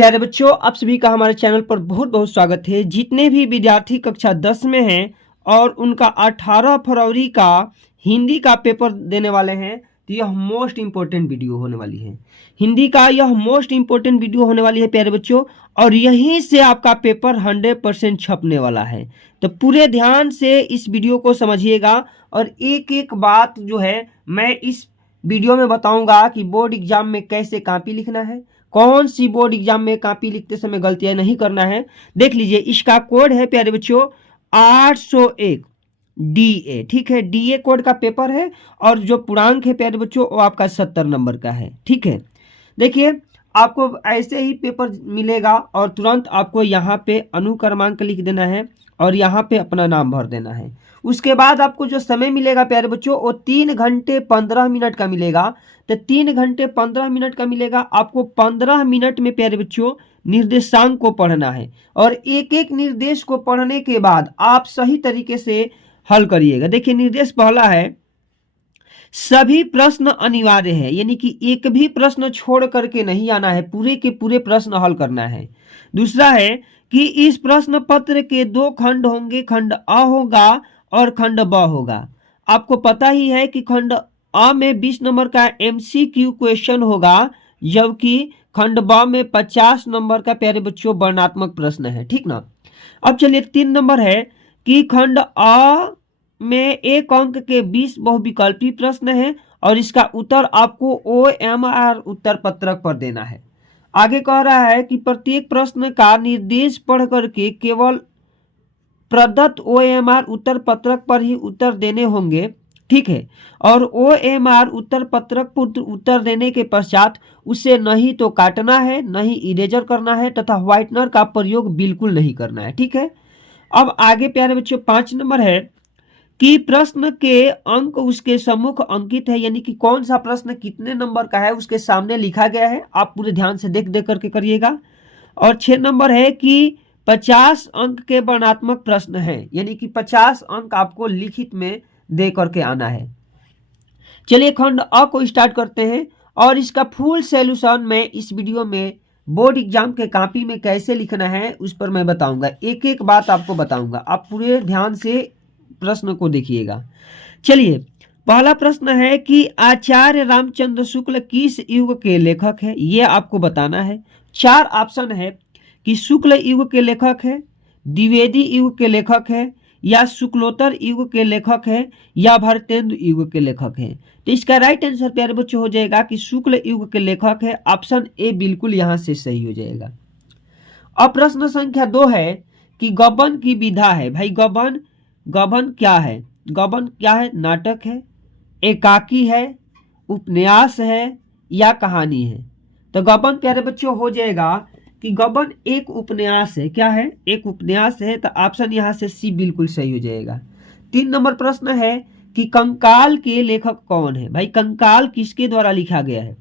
प्यारे बच्चों, आप सभी का हमारे चैनल पर बहुत बहुत स्वागत है। जितने भी विद्यार्थी कक्षा 10 में हैं और उनका 18 फरवरी का हिंदी का पेपर देने वाले हैं, तो यह मोस्ट इम्पोर्टेंट वीडियो होने वाली है। हिंदी का यह मोस्ट इम्पोर्टेंट वीडियो होने वाली है प्यारे बच्चों, और यहीं से आपका पेपर 100% छपने वाला है। तो पूरे ध्यान से इस वीडियो को समझिएगा और एक एक बात जो है मैं इस वीडियो में बताऊंगा कि बोर्ड एग्जाम में कैसे कॉपी लिखना है, कौन सी बोर्ड एग्जाम में कॉपी लिखते समय गलतियां नहीं करना है। देख लीजिए, इसका कोड है प्यारे बच्चों 801 DA। ठीक है, DA कोड का पेपर है और जो पूर्णांक है प्यारे बच्चों वो आपका 70 नंबर का है। ठीक है, देखिए आपको ऐसे ही पेपर मिलेगा और तुरंत आपको यहाँ पे अनुक्रमांक लिख देना है और यहाँ पे अपना नाम भर देना है। उसके बाद आपको जो समय मिलेगा प्यारे बच्चों वो 3 घंटे 15 मिनट का मिलेगा। तो 3 घंटे 15 मिनट का मिलेगा। आपको 15 मिनट में प्यारे बच्चों निर्देशांक को पढ़ना है और एक एक निर्देश को पढ़ने के बाद आप सही तरीके से हल करिएगा। देखिए, निर्देश पहला है सभी प्रश्न अनिवार्य है, यानी कि एक भी प्रश्न छोड़ करके नहीं आना है, पूरे के पूरे प्रश्न हल करना है। दूसरा है कि इस प्रश्न पत्र के 2 खंड होंगे, खंड अ होगा और खंड ब होगा। आपको पता ही है कि खंड अ में 20 नंबर का MCQ क्वेश्चन होगा, जबकि खंड ब में 50 नंबर का प्यारे बच्चों वर्णनात्मक प्रश्न है। ठीक ना। अब चलिए 3 नंबर है कि खंड अ में 1 अंक के 20 बहुविकल्पी प्रश्न है और इसका उत्तर आपको OMR उत्तर पत्रक पर देना है। आगे कह रहा है कि प्रत्येक प्रश्न का निर्देश पढ़ करके केवल प्रदत्त OMR उत्तर पत्रक पर ही उत्तर देने होंगे। ठीक है, और OMR उत्तर पत्रक पर उत्तर देने के पश्चात उसे नहीं तो काटना है, नहीं इरेजर करना है तथा व्हाइटनर का प्रयोग बिल्कुल नहीं करना है। ठीक है, अब आगे प्यारे बच्चों 5 नंबर है कि प्रश्न के अंक उसके सम्मुख अंकित है, यानी कि कौन सा प्रश्न कितने नंबर का है उसके सामने लिखा गया है। आप पूरे ध्यान से देख देख करके करिएगा। और 6 नंबर है कि 50 अंक के वर्णनात्मक प्रश्न है, यानी कि 50 अंक आपको लिखित में दे करके आना है। चलिए खंड अ को स्टार्ट करते हैं और इसका फुल सॉल्यूशन मैं इस वीडियो में बोर्ड एग्जाम के कॉपी में कैसे लिखना है उस पर मैं बताऊंगा, एक एक बात आपको बताऊंगा। आप पूरे ध्यान से प्रश्न को देखिएगा। चलिए, पहला प्रश्न है कि आचार्य रामचंद्र शुक्ल किस युग के लेखक है, यह आपको बताना है। 4 ऑप्शन है कि शुक्ल युग के लेखक है, द्विवेदी युग के लेखक है, या शुक्लोत्तर युग के लेखक है, या भरतेंदु युग के लेखक है। तो इसका राइट आंसर प्यारे बच्चों हो जाएगा कि शुक्ल युग के लेखक है। ऑप्शन ए बिल्कुल यहां से सही हो जाएगा। अब प्रश्न संख्या 2 है कि गबन की विधा है। भाई गबन क्या है? गबन क्या है? नाटक है, एकाकी है, उपन्यास है या कहानी है। तो गबन प्यारे बच्चों हो जाएगा कि गबन एक उपन्यास है। क्या है? एक उपन्यास है। तो ऑप्शन यहां से सी बिल्कुल सही हो जाएगा। 3 नंबर प्रश्न है कि कंकाल के लेखक कौन है। भाई कंकाल किसके द्वारा लिखा गया है?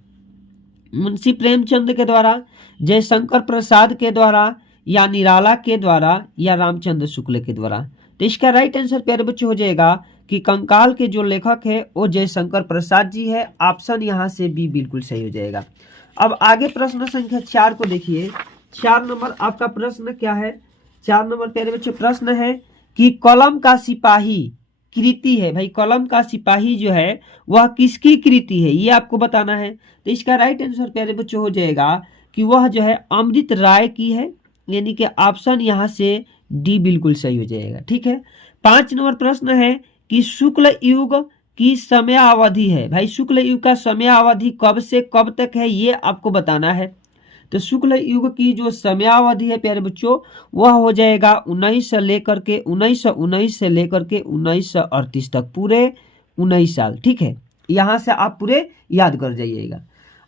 मुंशी प्रेमचंद के द्वारा, जयशंकर प्रसाद के द्वारा, या निराला के द्वारा, या रामचंद्र शुक्ल के द्वारा। तो इसका राइट आंसर प्यारे बच्चे हो जाएगा कि कंकाल के जो लेखक है वो जयशंकर प्रसाद जी है। ऑप्शन यहां से बी बिल्कुल सही हो जाएगा। अब आगे प्रश्न संख्या 4 को देखिए। 4 नंबर आपका प्रश्न क्या है? 4 नंबर प्यारे बच्चे प्रश्न है कि कलम का सिपाही कृति है। भाई कलम का सिपाही जो है वह किसकी कृति है, ये आपको बताना है। तो इसका राइट आंसर प्यारे बच्चों हो जाएगा कि वह जो है अमृत राय की है, यानी कि ऑप्शन यहां से डी बिल्कुल सही हो जाएगा। ठीक है, 5 नंबर प्रश्न है कि शुक्ल युग की समयावधि है। भाई शुक्ल युग का समयावधि कब से कब तक है ये आपको बताना है। तो शुक्ल युग की जो समयावधि है प्यारे बच्चों वह हो जाएगा 19 से लेकर के 1919 से लेकर के 1938 तक, पूरे 19 साल। ठीक है, यहां से आप पूरे याद कर जाइएगा।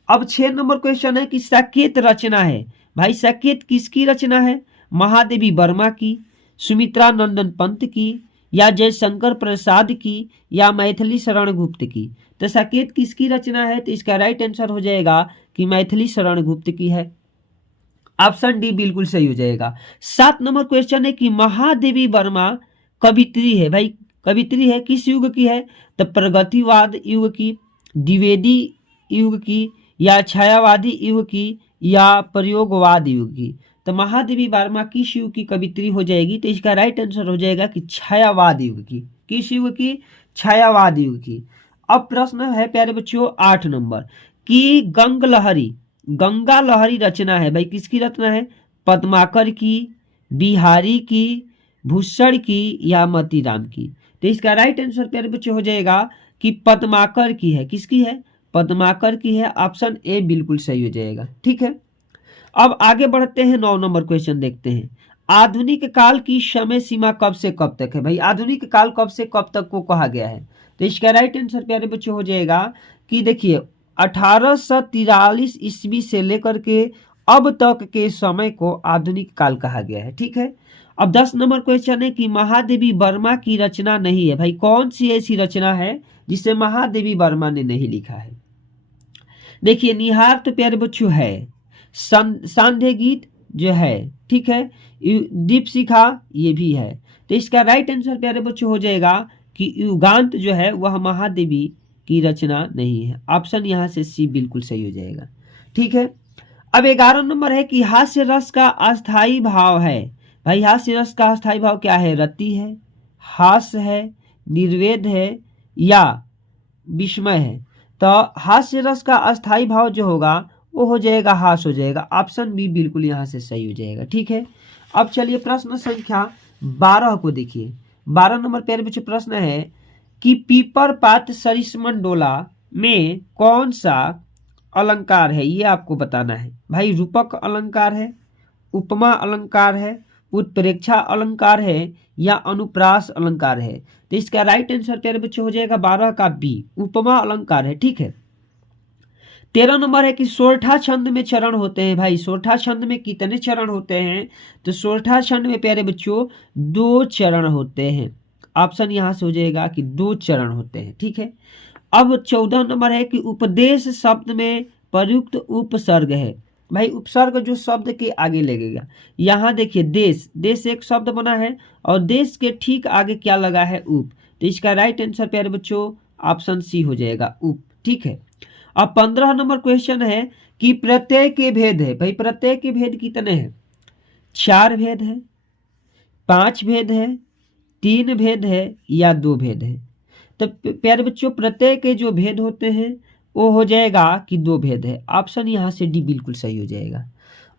अब 6 नंबर क्वेश्चन है कि साकेत रचना है। भाई साकेत किसकी रचना है? महादेवी वर्मा की, सुमित्रा नंदन पंत की, या जयशंकर प्रसाद की, या मैथिली शरण गुप्त की। तो साकेत किसकी रचना है? तो इसका राइट आंसर हो जाएगा कि मैथिली शरण गुप्त की है। ऑप्शन डी बिल्कुल सही हो जाएगा। 7 नंबर क्वेश्चन है कि महादेवी वर्मा कवित्री है। भाई कवित्री है किस युग की है? तो प्रगतिवाद युग की, द्विवेदी युग की, या छायावादी युग की, या प्रयोगवाद युग की। तो महादेवी वर्मा किस युग की कवित्री हो जाएगी? तो इसका राइट आंसर हो जाएगा कि छायावाद युग की। किस युग की? छायावाद युग की। अब प्रश्न है प्यारे बच्चों 8 नंबर की गंगा लहरी रचना है भाई किसकी रचना है? पद्माकर की, बिहारी की, भूषण की या मतीराम की। तो इसका राइट आंसर प्यारे बच्चों हो जाएगा कि पद्माकर की है। किसकी है? पद्माकर की है। ऑप्शन ए बिल्कुल सही हो जाएगा। ठीक है, अब आगे बढ़ते हैं 9 नंबर क्वेश्चन देखते हैं। आधुनिक काल की समय सीमा कब से कब तक है? भाई आधुनिक काल कब से कब तक को कहा गया है? तो इसका राइट आंसर प्यारे बच्चों हो जाएगा कि देखिए 1843 ईस्वी से लेकर के अब तक के समय को आधुनिक काल कहा गया है। ठीक है, अब 10 नंबर क्वेश्चन है कि महादेवी वर्मा की रचना नहीं है। भाई कौन सी ऐसी रचना है जिसे महादेवी वर्मा ने नहीं लिखा है? देखिए निहार तो प्यारे बच्चों है, सांध्य गीत जो है, ठीक है, दीप शिखा ये भी है। तो इसका राइट आंसर प्यारे बच्चों हो जाएगा कि युगांत जो है वह महादेवी की रचना नहीं है। ऑप्शन यहाँ से सी बिल्कुल सही हो जाएगा। ठीक है, अब 11 नंबर है कि हास्य रस का अस्थाई भाव है। भाई हास्य रस का अस्थाई भाव क्या है? रति है, हास्य है, निर्वेद है या विस्मय है। तो हास्य रस का अस्थाई भाव जो होगा वो हो जाएगा हास हो जाएगा। ऑप्शन बी बिल्कुल यहाँ से सही हो जाएगा। ठीक है, अब चलिए प्रश्न संख्या 12 को देखिए। 12 नंबर प्यारे बच्चों प्रश्न है कि पीपर पात सरिसमंडोला में कौन सा अलंकार है? ये आपको बताना है। भाई रूपक अलंकार है, उपमा अलंकार है, उत्प्रेक्षा अलंकार है या अनुप्रास अलंकार है। तो इसका राइट आंसर प्यारे बच्चों हो जाएगा 12 का बी, उपमा अलंकार है। ठीक है, 13 नंबर है कि सोरठा छंद में चरण होते हैं। भाई सोरठा छंद में कितने चरण होते हैं? तो सोरठा छंद में प्यारे बच्चों 2 चरण होते हैं। ऑप्शन यहाँ से हो जाएगा कि 2 चरण होते हैं। ठीक है, अब 14 नंबर है कि उपदेश शब्द में प्रयुक्त उपसर्ग है। भाई उपसर्ग जो शब्द के आगे लगेगा। यहाँ देखिए देश, देश एक शब्द बना है और देश के ठीक आगे क्या लगा है? उप। तो इसका राइट आंसर प्यारे बच्चों ऑप्शन सी हो जाएगा, उप। ठीक है, अब 15 नंबर क्वेश्चन है कि प्रत्यय के भेद है। भाई प्रत्यय के भेद कितने हैं? 4 भेद है, 5 भेद है, 3 भेद है या 2 भेद है। तो प्यारे बच्चों प्रत्यय के जो भेद होते हैं वो हो जाएगा कि 2 भेद है। ऑप्शन यहाँ से डी बिल्कुल सही हो जाएगा।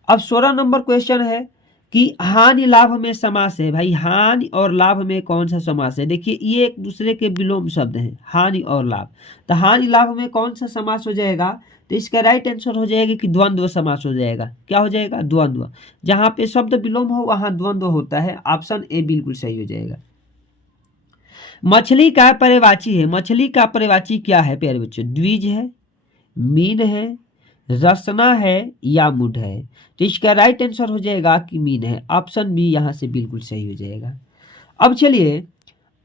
अब 16 नंबर क्वेश्चन है कि हानि लाभ में समास है। भाई हानि और लाभ में कौन सा समास है? देखिए ये एक दूसरे के विलोम शब्द हैं, हानि और लाभ। तो हानि लाभ में कौन सा समास हो जाएगा? तो इसका राइट आंसर हो जाएगा कि द्वंद्व समास हो जाएगा। क्या हो जाएगा? द्वंद्व। जहां पे शब्द विलोम हो वहां द्वंद्व होता है। ऑप्शन ए बिल्कुल सही हो जाएगा। मछली का पर्यायवाची है। मछली का पर्यायवाची क्या है प्यारे बच्चों? द्विज है, मीन है, रसना है या मुड है। तो इसका राइट आंसर हो जाएगा कि मीन है। ऑप्शन बी यहाँ से बिल्कुल सही हो जाएगा। अब चलिए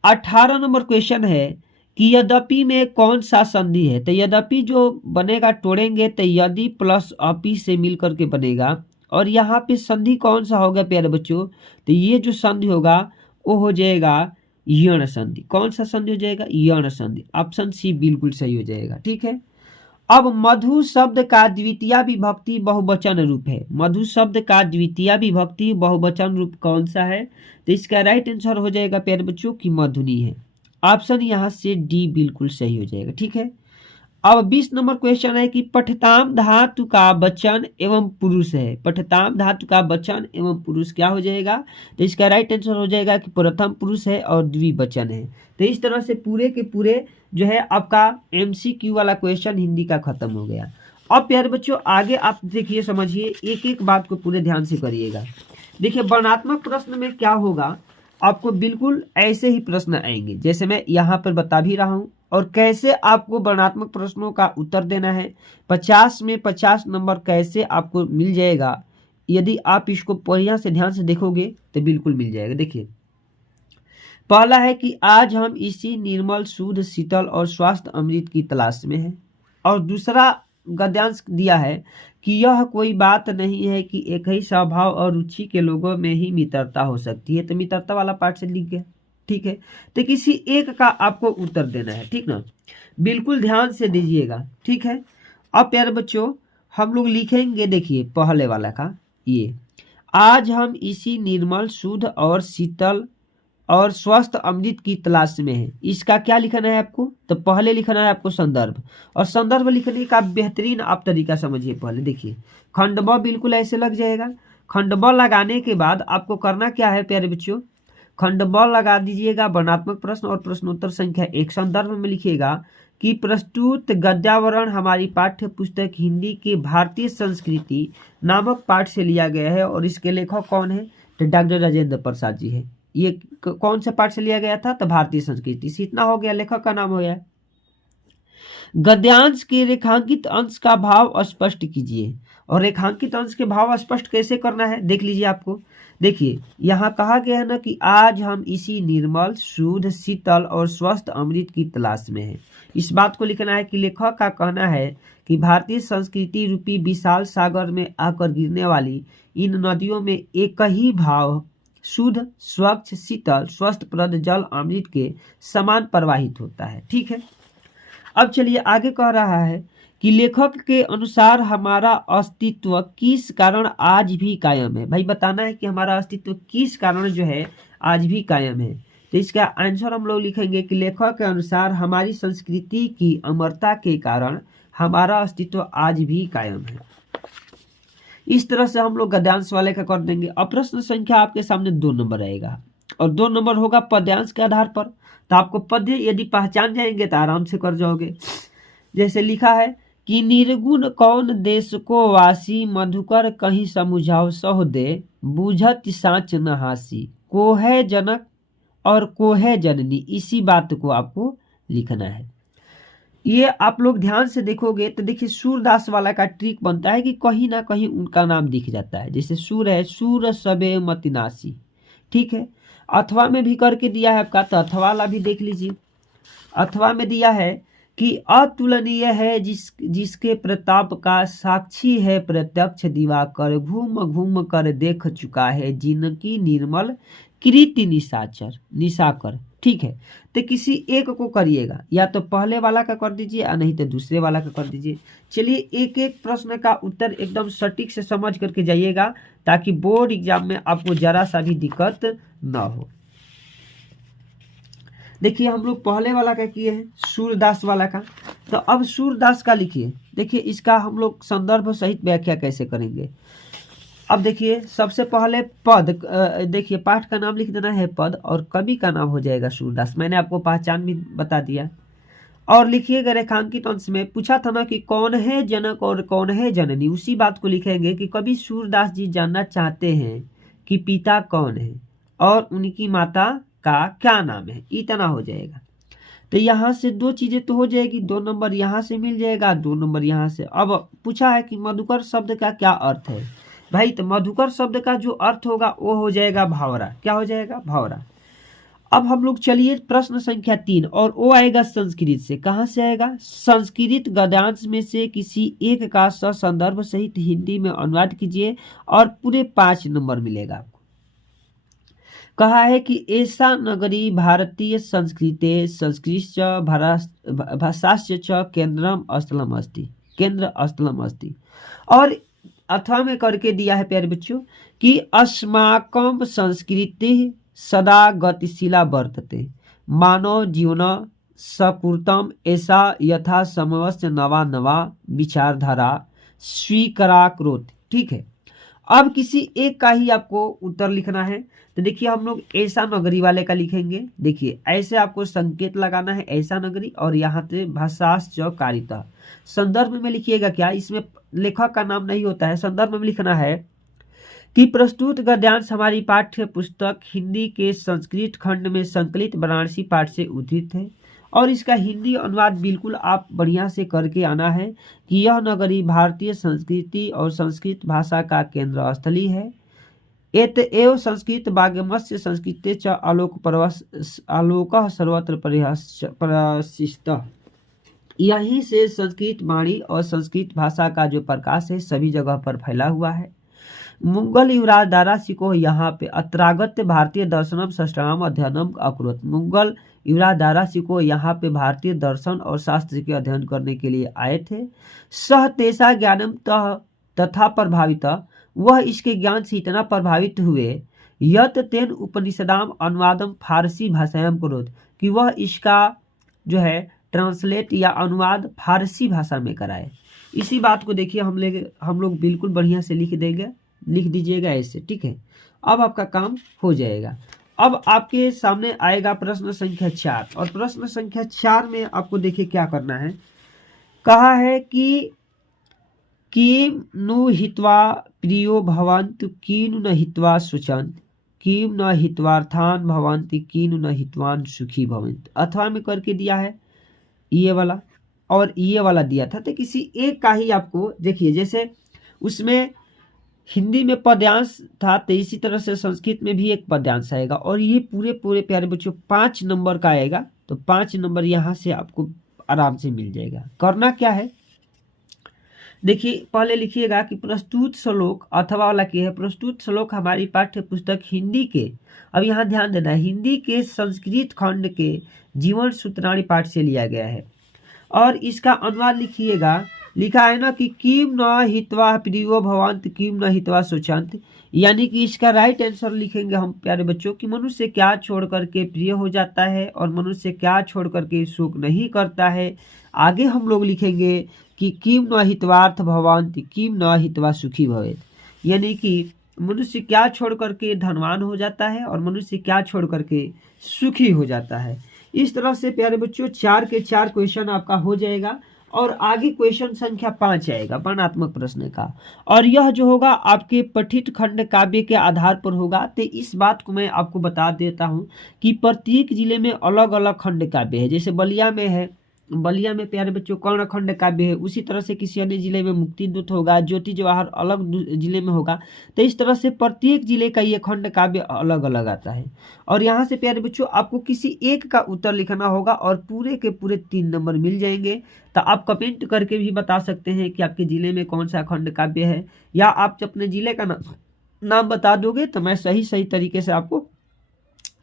18 नंबर क्वेश्चन है कि यद्यपि में कौन सा संधि है? तो यद्यपि जो बनेगा तोड़ेंगे तो यदि प्लस अपि से मिलकर के बनेगा। और यहाँ पे संधि कौन सा होगा प्यारे बच्चों? तो ये जो संधि होगा वो हो जाएगा यण संधि। कौन सा संधि हो जाएगा? यण संधि। ऑप्शन सी बिल्कुल सही हो जाएगा। ठीक है, अब मधु शब्द का द्वितीय विभक्ति बहुवचन रूप है। मधु शब्द का द्वितीय विभक्ति बहुवचन रूप कौन सा है? तो इसका राइट आंसर हो जाएगा प्यारे बच्चों की मधुनी है। ऑप्शन यहाँ से डी बिल्कुल सही हो जाएगा। ठीक है, अब 20 नंबर क्वेश्चन है कि पठताम धातु का वचन एवं पुरुष है। पठताम धातु का वचन एवं पुरुष क्या हो जाएगा? तो इसका राइट आंसर हो जाएगा कि प्रथम पुरुष है और द्विवचन है। तो इस तरह से पूरे के पूरे जो है आपका MCQ वाला क्वेश्चन हिंदी का खत्म हो गया। अब प्यारे बच्चों आगे आप देखिए, समझिए, एक एक बात को पूरे ध्यान से करिएगा। देखिए वर्णनात्मक प्रश्न में क्या होगा, आपको बिल्कुल ऐसे ही प्रश्न आएंगे जैसे मैं यहाँ पर बता भी रहा हूँ। और कैसे आपको वर्णनात्मक प्रश्नों का उत्तर देना है, 50 में 50 नंबर कैसे आपको मिल जाएगा, यदि आप इसको बढ़िया से ध्यान से देखोगे तो बिल्कुल मिल जाएगा। देखिए पहला है कि आज हम इसी निर्मल शुद्ध शीतल और स्वास्थ्य अमृत की तलाश में हैं। और दूसरा गद्यांश दिया है कि यह कोई बात नहीं है कि एक ही स्वभाव और रुचि के लोगों में ही मित्रता हो सकती है। तो मित्रता वाला पार्ट से लिख गया। ठीक है, तो किसी एक का आपको उत्तर देना है। ठीक ना, बिल्कुल ध्यान से दीजिएगा। ठीक है, अब प्यारे बच्चों हम लोग लिखेंगे, देखिए पहले वाला का ये, आज हम इसी निर्मल शुद्ध और शीतल और स्वस्थ अमृत की तलाश में है। इसका क्या लिखना है आपको, तो पहले लिखना है आपको संदर्भ, और संदर्भ लिखने का बेहतरीन आप तरीका समझिए। पहले देखिए खंड ब बिल्कुल ऐसे लग जाएगा। खंड ब लगाने के बाद आपको करना क्या है प्यारे बच्चों, खंड ब लगा दीजिएगा वर्णनात्मक प्रश्न और प्रश्नोत्तर संख्या 1। संदर्भ में लिखिएगा कि प्रस्तुत गद्यावरण हमारी पाठ्य पुस्तक हिंदी के भारतीय संस्कृति नामक पाठ से लिया गया है और इसके लेखक कौन है, तो डॉक्टर राजेंद्र प्रसाद जी है। ये कौन से पाठ से लिया गया था, तो भारतीय संस्कृति से। इतना हो गया, लेखक का नाम हो गया। गद्यांश के रेखांकित अंश का भाव स्पष्ट कीजिए, और रेखांकित अंश के भाव स्पष्ट कैसे करना है देख लीजिए। आपको देखिए यहाँ कहा गया है ना कि आज हम इसी निर्मल शुद्ध शीतल और स्वस्थ अमृत की तलाश में हैं। इस बात को लिखना है कि लेखक का कहना है कि भारतीय संस्कृति रूपी विशाल सागर में आकर गिरने वाली इन नदियों में एक ही भाव शुद्ध स्वच्छ शीतल स्वस्थप्रद जल अमृत के समान प्रवाहित होता है। ठीक है, अब चलिए आगे कह रहा है कि लेखक के अनुसार हमारा अस्तित्व किस कारण आज भी कायम है। भाई बताना है कि हमारा अस्तित्व किस कारण जो है आज भी कायम है। तो इसका आंसर हम लोग लिखेंगे कि लेखक के अनुसार हमारी संस्कृति की अमरता के कारण हमारा अस्तित्व आज भी कायम है। इस तरह से हम लोग गद्यांश वाले का कर देंगे। अब प्रश्न संख्या आपके सामने 2 नंबर रहेगा, और 2 नंबर होगा पद्यांश के आधार पर। तो आपको पद्य यदि पहचान जाएंगे तो आराम से कर जाओगे। जैसे लिखा है कि निर्गुण कौन देश को वासी, मधुकर कहीं समुझाओ सह दे, बूझत साँच न हासी, को है जनक और को है जननी। इसी बात को आपको लिखना है। ये आप लोग ध्यान से देखोगे तो देखिए सूरदास वाला का ट्रिक बनता है कि कहीं ना कहीं उनका नाम दिख जाता है। जैसे सूर है, सूर सबे मतिनासी। ठीक है, अथवा में भी करके दिया है आपका, तो अथवा वाला भी देख लीजिए। अथवा में दिया है कि अतुलनीय है जिसके प्रताप का साक्षी है प्रत्यक्ष दिवाकर, घूम घूम कर देख चुका है जिनकी निर्मल कृति निशाकर। ठीक है, तो किसी एक को करिएगा, या तो पहले वाला का कर दीजिए या नहीं तो दूसरे वाला का कर दीजिए। चलिए एक एक प्रश्न का उत्तर एकदम सटीक से समझ करके जाइएगा, ताकि बोर्ड एग्जाम में आपको जरा सा भी दिक्कत ना हो। देखिए हम लोग पहले वाला का किए हैं, सूरदास वाला का। तो अब सूरदास का लिखिए। देखिए इसका हम लोग संदर्भ सहित व्याख्या कैसे करेंगे। अब देखिए सबसे पहले पद, देखिए पाठ का नाम लिख देना है पद, और कवि का नाम हो जाएगा सूरदास। मैंने आपको पहचान भी बता दिया। और लिखिएगा रेखांकित अंश में पूछा था ना कि कौन है जनक और कौन है जननी, उसी बात को लिखेंगे कि कवि सूरदास जी जानना चाहते हैं कि पिता कौन है और उनकी माता का क्या नाम है। इतना हो जाएगा। तो यहाँ से 2 चीजें तो हो जाएगी, 2 नंबर यहाँ से मिल जाएगा, 2 नंबर यहाँ से। अब पूछा है कि मधुकर शब्द का क्या अर्थ है। भाई तो मधुकर शब्द का जो अर्थ होगा वो हो जाएगा भावरा। क्या हो जाएगा, भावरा। अब हम लोग चलिए प्रश्न संख्या 3, और वो आएगा संस्कृत से। कहाँ से आएगा, संस्कृत गद्यांश में से किसी एक का संदर्भ सहित हिंदी में अनुवाद कीजिए और पूरे 5 नंबर मिलेगा आपको। कहा है कि ऐसा नगरी भारतीय संस्कृते संस्कृत भाषाश्च केंद्र स्थलम अस्ति। और अथवा में करके दिया है प्यारे बच्चों कि अस्माकं संस्कृति सदा गतिशीला वर्तते, मानव जीवन सकृतम ऐसा यथा समवस्य नवा नवा विचारधारा स्वीकारोति। ठीक है, अब किसी एक का ही आपको उत्तर लिखना है। तो देखिए हम लोग ऐसा नगरी वाले का लिखेंगे। देखिए ऐसे आपको संकेत लगाना है, ऐसा नगरी, और यहाँ से भाषाश्च कारिता। संदर्भ में लिखिएगा क्या, इसमें लेखक का नाम नहीं होता है। संदर्भ में लिखना है कि प्रस्तुत गद्यांश हमारी पाठ्य पुस्तक हिंदी के संस्कृत खंड में संकलित वाराणसी पाठ से उद्धृत है, और इसका हिंदी अनुवाद बिल्कुल आप बढ़िया से करके आना है कि यह नगरी भारतीय संस्कृति और संस्कृत भाषा का केंद्र स्थली है। एत एव संस्कृत वाग्मस्य संस्कृते च आलोकः सर्वत्र प्रशिष्टः। यहीं से संस्कृत वाणी और संस्कृत भाषा का जो प्रकाश है सभी जगह पर फैला हुआ है। मुगल युवराज दारा सिकोह यहाँ पे अत्रागत्य भारतीय दर्शनम षष्ठाम अध्ययनम अकुरत। मुगल युवराज दारा सिकोह यहाँ पे भारतीय दर्शन और शास्त्र के अध्ययन करने के लिए आए थे। सह तेषा ज्ञानम तथा प्रभावित, वह इसके ज्ञान से इतना प्रभावित हुए, यत तेन उपनिषदाम अनुवादम फारसी भाषायाम करोत, कि वह इसका जो है ट्रांसलेट या अनुवाद फारसी भाषा में कराए। इसी बात को देखिए हम लोग बिल्कुल बढ़िया से लिख देंगे, लिख दीजिएगा ऐसे, ठीक है। अब आपका काम हो जाएगा। अब आपके सामने आएगा प्रश्न संख्या 4, और प्रश्न संख्या 4 में आपको देखिए क्या करना है। कहा है कि किम नु हित्वा प्रियो भवंत कीनु न हित्वा सुचंत, किम न हित्वार्थान भवंत कीनु न हित्वान सुखी भवंत। अथवा में करके दिया है ये वाला और ये वाला दिया था, तो किसी एक का ही आपको देखिए, जैसे उसमें हिंदी में पद्यांश था तो इसी तरह से संस्कृत में भी एक पद्यांश आएगा, और ये पूरे पूरे प्यारे बच्चों 5 नंबर का आएगा। तो 5 नंबर यहाँ से आपको आराम से मिल जाएगा। करना क्या है देखिए, पहले लिखिएगा कि प्रस्तुत श्लोक, अथवा वाला की है, प्रस्तुत श्लोक हमारी पाठ्य पुस्तक हिंदी के, अब यहाँ ध्यान देना है, हिंदी के संस्कृत खंड के जीवन सूत्रधानी पाठ से लिया गया है। और इसका अनुवाद लिखिएगा, लिखा है ना कि किम न हित्वा प्रियो भवंत किम न हित्वा सुचंत, यानी कि इसका राइट आंसर लिखेंगे हम प्यारे बच्चों कि मनुष्य क्या छोड़ करके प्रिय हो जाता है और मनुष्य क्या छोड़ करके सुख नहीं करता है। आगे हम लोग लिखेंगे कि किम न हित्वार्थ भवंत किम न हित्वा सुखी भवेत, यानी कि मनुष्य क्या छोड़ करके धनवान हो जाता है और मनुष्य क्या छोड़ करके सुखी हो जाता है। इस तरह से प्यारे बच्चों 4 के 4 क्वेश्चन आपका हो जाएगा। और आगे क्वेश्चन संख्या 5 आएगा वर्णनात्मक प्रश्न का, और यह जो होगा आपके पठित खंड काव्य के आधार पर होगा। तो इस बात को मैं आपको बता देता हूं कि प्रत्येक जिले में अलग अलग खंड काव्य है। जैसे बलिया में है, बलिया में प्यारे बच्चों कर्ण खंड काव्य है, उसी तरह से किसी अन्य जिले में मुक्ति दूत होगा, ज्योति जवाहर अलग जिले में होगा। तो इस तरह से प्रत्येक जिले का ये खंड काव्य अलग अलग आता है। और यहाँ से प्यारे बच्चों आपको किसी एक का उत्तर लिखना होगा और पूरे के पूरे 3 नंबर मिल जाएंगे। तो आप कमेंट करके भी बता सकते हैं कि आपके जिले में कौन सा खंड काव्य है, या आप अपने जिले का नाम बता दोगे तो मैं सही तरीके से आपको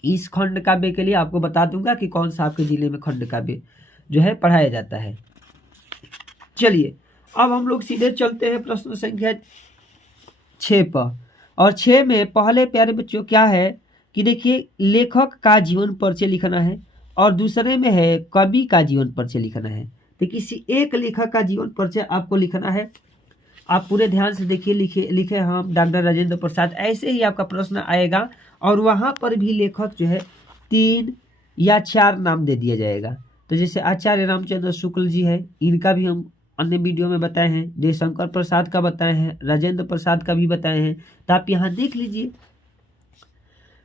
इस खंड काव्य के लिए आपको बता दूंगा कि कौन सा आपके जिले में खंड काव्य जो है पढ़ाया जाता है। चलिए अब हम लोग सीधे चलते हैं प्रश्न संख्या 6 पर। और 6 में पहले प्यारे बच्चों क्या है कि देखिए लेखक का जीवन परिचय लिखना है, और दूसरे में है कवि का जीवन परिचय लिखना है। तो किसी एक लेखक का जीवन परिचय आपको लिखना है। आप पूरे ध्यान से देखिए, लिखे हम डॉक्टर राजेंद्र प्रसाद, ऐसे ही आपका प्रश्न आएगा। और वहां पर भी लेखक जो है 3 या 4 नाम दे दिया जाएगा। तो जैसे आचार्य रामचंद्र शुक्ल जी है, इनका भी हम अन्य वीडियो में बताए हैं, जयशंकर प्रसाद का बताए हैं, राजेंद्र प्रसाद का भी बताए हैं। तो आप यहाँ देख लीजिए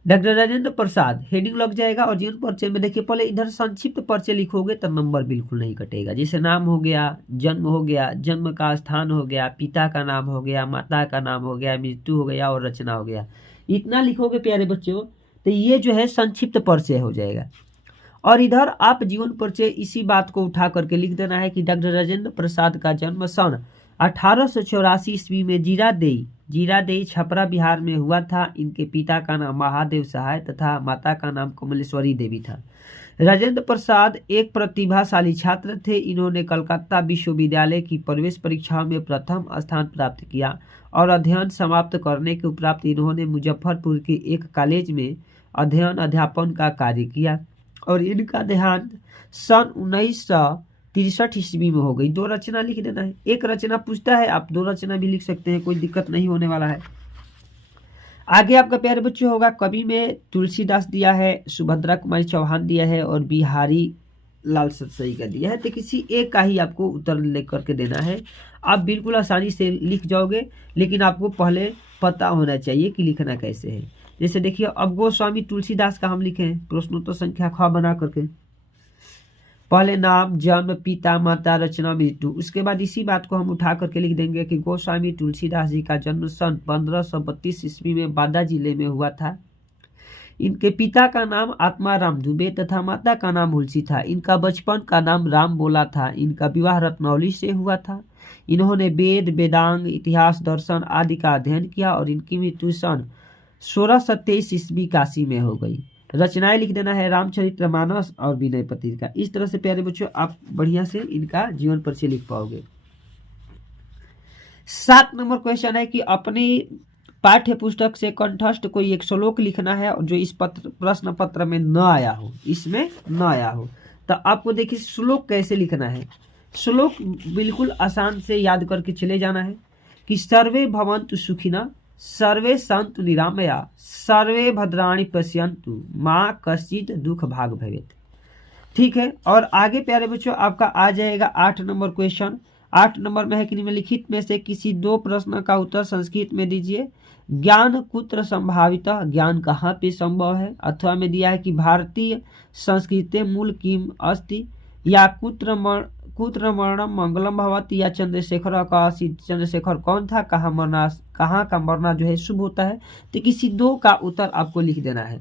डॉक्टर राजेंद्र प्रसाद हेडिंग लग जाएगा। और जीवन परिचय में देखिए पहले इधर संक्षिप्त परिचय लिखोगे तो नंबर बिल्कुल नहीं कटेगा। जैसे नाम हो गया, जन्म हो गया, जन्म का स्थान हो गया, पिता का नाम हो गया, माता का नाम हो गया, मृत्यु हो गया और रचना हो गया। इतना लिखोगे प्यारे बच्चों तो ये जो है संक्षिप्त परिचय हो जाएगा। और इधर आप जीवन परिचय इसी बात को उठा करके लिख देना है कि डॉक्टर राजेंद्र प्रसाद का जन्म सन 1884 ईस्वी में जीरादेई छपरा बिहार में हुआ था। इनके पिता का नाम महादेव सहाय तथा माता का नाम कमलेश्वरी देवी था। राजेंद्र प्रसाद एक प्रतिभाशाली छात्र थे। इन्होंने कलकत्ता विश्वविद्यालय की प्रवेश परीक्षाओं में प्रथम स्थान प्राप्त किया और अध्ययन समाप्त करने के उपरांत इन्होंने मुजफ्फरपुर के एक कॉलेज में अध्यापन का कार्य किया और इनका देहांत सन 1963 ईस्वी में हो गई। 2 रचना लिख देना है। एक रचना पूछता है, आप 2 रचना भी लिख सकते हैं, कोई दिक्कत नहीं होने वाला है। आगे आपका प्यारे बच्चों होगा कवि में तुलसीदास दिया है, सुभद्रा कुमारी चौहान दिया है और बिहारी लाल सतसई का दिया है। तो किसी एक का ही आपको उत्तर लिख करके देना है। आप बिल्कुल आसानी से लिख जाओगे, लेकिन आपको पहले पता होना चाहिए कि लिखना कैसे है। जैसे देखिए अब गोस्वामी तुलसीदास का हम लिखे हैं प्रश्नोत्तर संख्या ख बना करके, पहले नाम, जन्म, पिता, माता, रचना, मृत्यु। उसके बाद इसी बात को हम उठा करके लिख देंगे कि गोस्वामी तुलसीदास जी का जन्म सन 1532 ईस्वी में बांदा जिले में हुआ था। इनके पिता का नाम आत्माराम दुबे तथा माता का नाम हुलसी था। इनका बचपन का नाम राम बोला था। इनका विवाह रत्नौली से हुआ था। इन्होंने वेद, वेदांग, इतिहास, दर्शन आदि का अध्ययन किया और इनकी मृत्यु सन 1623 ईस्वी काशी में हो गई। रचनाएं लिख देना है रामचरितमानस और विनय पत्रिका। इस तरह से प्यारे बच्चों आप बढ़िया से इनका जीवन परिचय लिख पाओगे। 7 नंबर क्वेश्चन है कि अपनी पाठ्य पुस्तक से कंठस्थ कोई एक श्लोक लिखना है जो इस प्रश्न पत्र में न आया हो, इसमें न आया हो। तो आपको देखिए श्लोक कैसे लिखना है। श्लोक बिल्कुल आसान से याद करके चले जाना है कि सर्वे भवन्तु सुखिनः, सर्वे सन्तु निरामया, सर्वे भद्राणि पश्यन्तु, माँ कश्चित् दुख भाग भवेत्। ठीक है, और आगे प्यारे बच्चों आपका आ जाएगा 8 नंबर क्वेश्चन। 8 नंबर में है कि निम्नलिखित में से किसी 2 प्रश्न का उत्तर संस्कृत में दीजिए। ज्ञान कुत्र संभावितः, ज्ञान कहाँ पे संभव है। अथवा में दिया है कि भारतीय संस्कृते मूल किम अस्ति, या कुत्र मरणम मंगलम भवति, या चंद्रशेखर का चंद्रशेखर कौन था, कहाँ का मरना जो है शुभ होता है। तो किसी 2 का उत्तर आपको लिख देना है।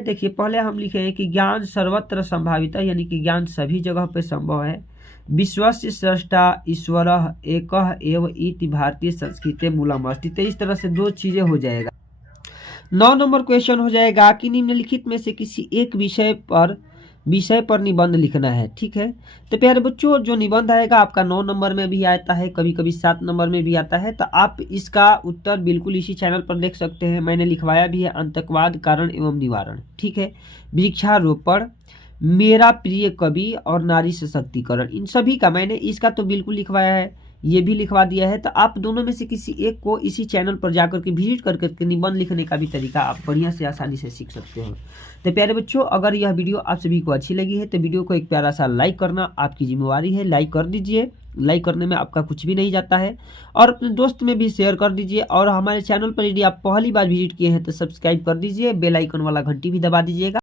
देखिए पहले हम लिखे हैं कि ज्ञान सर्वत्र संभावित है, यानी कि ज्ञान सभी जगह पे संभव है। विश्वस्य सृष्टा ईश्वरः एकः एव इति भारतीय संस्कृते मूलम अस्ति। तो इस तरह से 2 चीजें हो जाएगा। 9 नंबर क्वेश्चन हो जाएगा कि निम्नलिखित में से किसी एक विषय पर निबंध लिखना है। ठीक है, तो प्यारे बच्चों जो निबंध आएगा आपका 9 नंबर में भी आता है, कभी कभी 7 नंबर में भी आता है। तो आप इसका उत्तर बिल्कुल इसी चैनल पर देख सकते हैं, मैंने लिखवाया भी है। आतंकवाद कारण एवं निवारण, ठीक है, वृक्षारोपण, मेरा प्रिय कवि और नारी सशक्तिकरण, इन सभी का मैंने इसका तो बिल्कुल लिखवाया है, ये भी लिखवा दिया है। तो आप दोनों में से किसी एक को इसी चैनल पर जाकर के विजिट करके निबंध लिखने का भी तरीका आप बढ़िया से आसानी से सीख सकते हो। तो प्यारे बच्चों अगर यह वीडियो आप सभी को अच्छी लगी है तो वीडियो को एक प्यारा सा लाइक करना आपकी जिम्मेवारी है। लाइक कर दीजिए, लाइक करने में आपका कुछ भी नहीं जाता है, और अपने दोस्त में भी शेयर कर दीजिए। और हमारे चैनल पर यदि आप पहली बार विजिट किए हैं तो सब्सक्राइब कर दीजिए, बेल आइकन वाला घंटी भी दबा दीजिएगा।